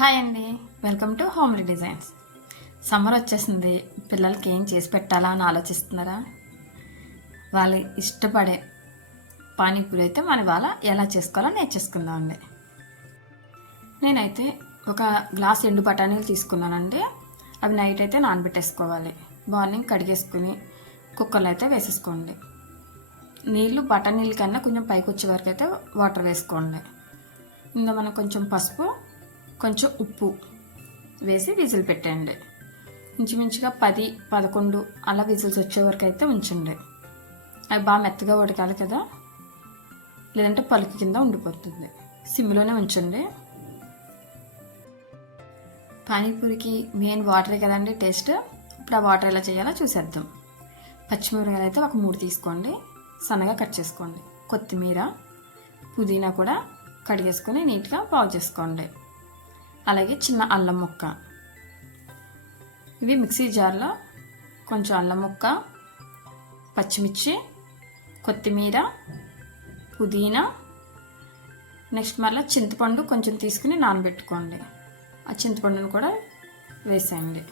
Hi అండి, welcome to homely designs. Summer వచ్చేసింది. పిల్లలకి ఏం చేసి పెట్టాలా అని ఆలోచిస్తున్నారా? వాళ్ళు ఇష్టపడే పానీపూరి అయితే మన ఇవాళ ఎలా చేసుకోవాలో నేర్చేసుకుందామండి. నేనైతే ఒక గ్లాస్ ఎండు బఠానీలు తీసుకున్నానండి. అవి నైట్ అయితే నానబెట్టేసుకోవాలి. మార్నింగ్ కడిగేసుకుని కుక్కర్లో అయితే వేసేసుకోండి. నీళ్ళు బఠానీల కన్నా కొంచెం పైకి వచ్చే వరకు అయితే వాటర్ వేసుకోండి. ఇందులో మనం కొంచెం పసుపు, కొంచెం ఉప్పు వేసి విజిల్ పెట్టండి. ఇంచుమించుగా 10-11 అలా విజిల్స్ వచ్చే వరకు అయితే ఉంచండి. అవి బాగా మెత్తగా ఉడకాలి కదా, లేదంటే పలుకు కింద ఉండిపోతుంది. సిమ్లోనే ఉంచండి. పానీపూరికి మెయిన్ వాటరే కదండి టేస్ట్. ఇప్పుడు ఆ వాటర్ ఎలా చేయాలో చూసేద్దాం. పచ్చిమిరపకాయలు అయితే ఒక 3 తీసుకోండి, సన్నగా కట్ చేసుకోండి. కొత్తిమీర, పుదీనా కూడా కడిగేసుకొని నీట్గా బాగు చేసుకోండి. అలాగే చిన్న అల్లం ముక్క. ఇవి మిక్సీ జార్లో కొంచెం అల్లం ముక్క, పచ్చిమిర్చి, కొత్తిమీర, పుదీనా, నెక్స్ట్ మళ్ళీ చింతపండు కొంచెం తీసుకుని నానబెట్టుకోండి. ఆ చింతపండును కూడా వేసేయండి.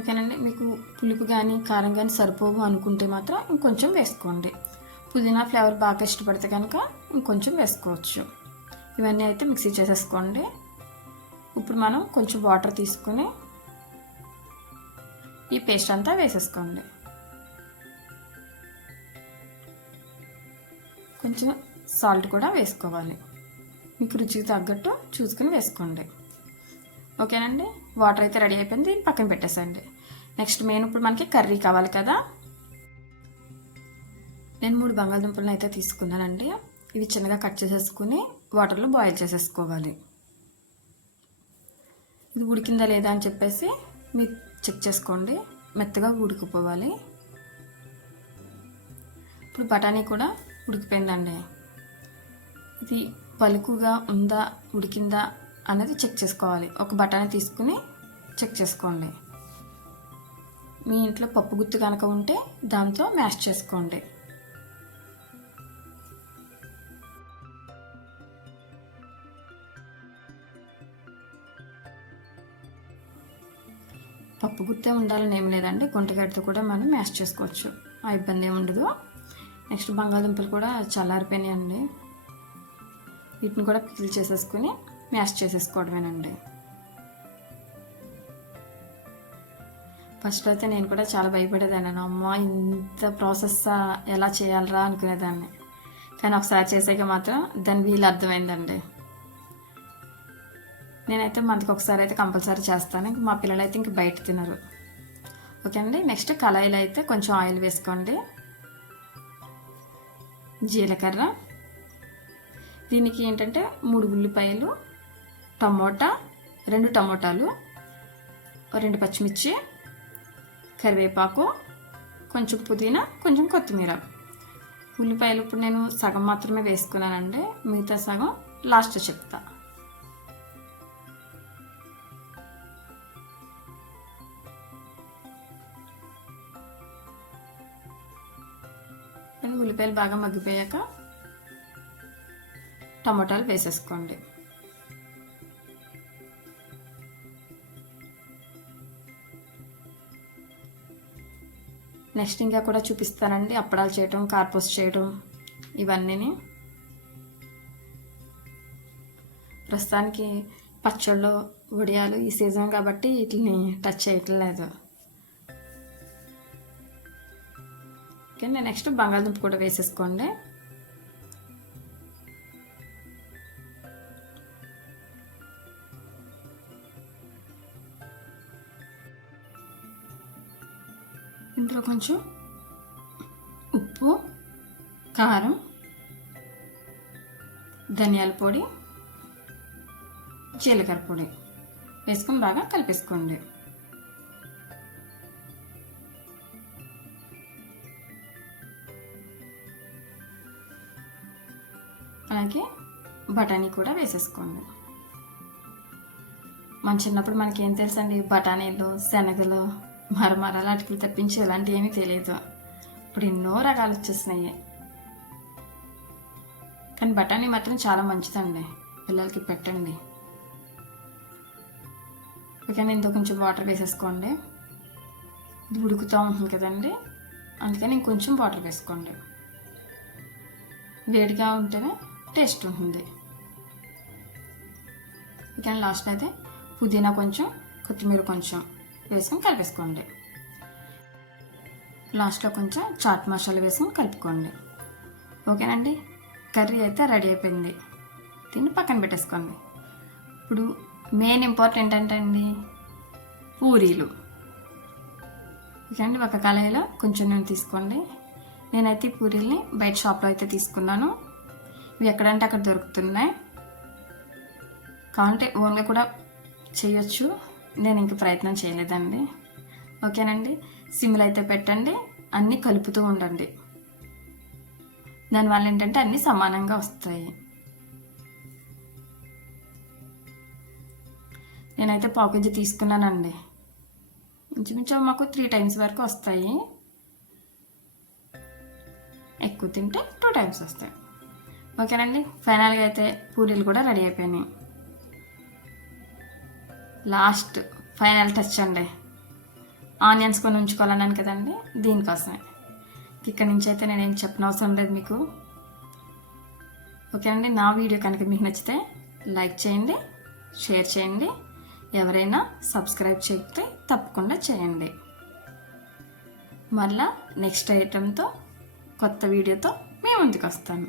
ఓకేనండి. మీకు పులుపు కానీ కారం కానీ సరిపోవు అనుకుంటే మాత్రం ఇంకొంచెం వేసుకోండి. పుదీనా ఫ్లేవర్ బాగా ఇష్టపడితే కనుక ఇంకొంచెం వేసుకోవచ్చు. ఇవన్నీ అయితే మిక్సీ చేసేసుకోండి. ఇప్పుడు మనం కొంచెం వాటర్ తీసుకుని ఈ పేస్ట్ అంతా వేసేసుకోండి. కొంచెం సాల్ట్ కూడా వేసుకోవాలి. మీకు రుచికి తగ్గట్టు చూసుకుని వేసుకోండి. ఓకేనండి. వాటర్ అయితే రెడీ అయిపోయింది, పక్కన పెట్టేసండి. నెక్స్ట్ మెయిన్ ఇప్పుడు మనకి కర్రీ కావాలి కదా. నేను 3 బంగాళదుంపలను అయితే తీసుకున్నానండి. ఇవి చిన్నగా కట్ చేసేసుకుని వాటర్లో బాయిల్ చేసేసుకోవాలి. ఇది ఉడికిందా లేదా అని చెప్పేసి మీరు చెక్ చేసుకోండి. మెత్తగా ఉడికిపోవాలి. ఇప్పుడు బఠానీ కూడా ఉడికిపోయిందండి. ఇది పలుకుగా ఉందా ఉడికిందా అనేది చెక్ చేసుకోవాలి. ఒక బఠానీ తీసుకుని చెక్ చేసుకోండి. మీ ఇంట్లో పప్పు గుత్తి కనుక ఉంటే దాంతో మ్యాష్ చేసుకోండి. పప్పు గుత్తే ఉండాలని ఏం లేదండి, గుంటగడ్డతో కూడా మనం మ్యాష్ చేసుకోవచ్చు. ఆ ఇబ్బంది ఏమి ఉండదు. నెక్స్ట్ బంగాళదుంపలు కూడా చల్లారిపోయినాయండి. వీటిని కూడా పికిల్ చేసేసుకుని మ్యాష్ చేసేసుకోవడమేనండి. ఫస్ట్ అయితే నేను కూడా చాలా భయపడేదాన్ని. అమ్మ ఇంత ప్రాసెస్ ఎలా చేయాలరా అనుకునేదాన్ని. కానీ ఒకసారి చేసాక మాత్రం దాని వీలు అర్థమైందండి. నేనైతే మంత్కి ఒకసారి అయితే కంపల్సరీ చేస్తాను. మా పిల్లలు అయితే ఇంక బయట తినరు. ఓకే అండి. నెక్స్ట్ కళాయిలో అయితే కొంచెం ఆయిల్ వేసుకోండి. జీలకర్ర, దీనికి ఏంటంటే 3 ఉల్లిపాయలు, టమోటా, 2 టమోటాలు, 2 పచ్చిమిర్చి, కరివేపాకు, కొంచెం పుదీనా, కొంచెం కొత్తిమీర. ఉల్లిపాయలు ఇప్పుడు నేను సగం మాత్రమే వేసుకున్నానండి, మిగతా సగం లాస్ట్ చెప్తా. ఉల్లిపాయలు బాగా మగ్గిపోయాక టమాటాలు వేసేసుకోండి. నెక్స్ట్ ఇంకా కూడా చూపిస్తానండి, అప్పడాలు చేయటం, కార్పోస్ చేయటం, ఇవన్నీ. ప్రస్తుతానికి పచ్చళ్ళు, వడియాలు ఈ సీజన్ కాబట్టి వీటిని టచ్ చేయట్లేదు. ఓకే. నెక్స్ట్ బంగాళదుంప కూడా వేసేసుకోండి. ఇందులో కొంచెం ఉప్పు, కారం, ధనియాల పొడి, జీలకర్ర పొడి వేసుకొని బాగా కలిపేసుకోండి. అలాగే బఠానీ కూడా వేసేసుకోండి. మన చిన్నప్పుడు మనకి ఏం తెలుసండి, బఠానీలు, శనగలు, మరమరాలు అటుకులు తప్పించి ఇలాంటివి ఏమీ తెలియదు. ఇప్పుడు ఎన్నో రకాలు వచ్చేసినాయి. కానీ బఠానీ మాత్రం చాలా మంచిదండి. పిల్లలకి పెట్టండి. ఓకేనా, ఇందులో కొంచెం వాటర్ వేసేసుకోండి. ఇది ఉడుకుతూ ఉంటుంది కదండి, అందుకని ఇంకొంచెం వాటర్ వేసుకోండి. వేడిగా ఉంటేనే టేస్ట్ ఉంటుంది. ఓకే, లాస్ట్ అయితే పుదీనా కొంచెం, కొత్తిమీర కొంచెం వేసుకొని కలిపేసుకోండి. లాస్ట్లో కొంచెం చాట్ మసాలా వేసుకొని కలుపుకోండి. ఓకేనండి, కర్రీ అయితే రెడీ అయిపోయింది. దీన్ని పక్కన పెట్టేసుకోండి. ఇప్పుడు మెయిన్ ఇంపార్టెంట్ ఏంటండి, పూరీలు. ఓకే అండి, ఒక కళాయిలో కొంచెం నూనె తీసుకోండి. నేనైతే ఈ పూరీల్ని బయట షాప్లో అయితే తీసుకున్నాను. ఇవి ఎక్కడంటే అక్కడ దొరుకుతున్నాయి. కావాలంటే ఓన్గా కూడా చేయొచ్చు, నేను ఇంక ప్రయత్నం చేయలేదండి. ఓకేనండి, సిమ్లో అయితే పెట్టండి, అన్నీ కలుపుతూ ఉండండి. దానివల్ల ఏంటంటే అన్నీ సమానంగా వస్తాయి. నేనైతే పావు కేజీ తీసుకున్నానండి. ఇంచుమించు మాకు 3 times వరకు వస్తాయి. ఎక్కువ తింటే 2 times వస్తాయి. ఓకేనండి, ఫైనల్గా అయితే పూరీలు కూడా రెడీ అయిపోయినాయి. లాస్ట్ ఫైనల్ టచ్ అండి, ఆనియన్స్ కొని ఉంచుకోవాలన్నాను కదండి, దీనికోసమే. ఇక్కడ నుంచి అయితే నేనేం చెప్పనవసరం లేదు మీకు. ఓకేనండి, నా వీడియో కనుక మీకు నచ్చితే లైక్ చేయండి, షేర్ చేయండి. ఎవరైనా సబ్స్క్రైబ్ చేస్తే తప్పకుండా చేయండి. మళ్ళా నెక్స్ట్ ఐటెంతో, కొత్త వీడియోతో మీ ముందుకు వస్తాను.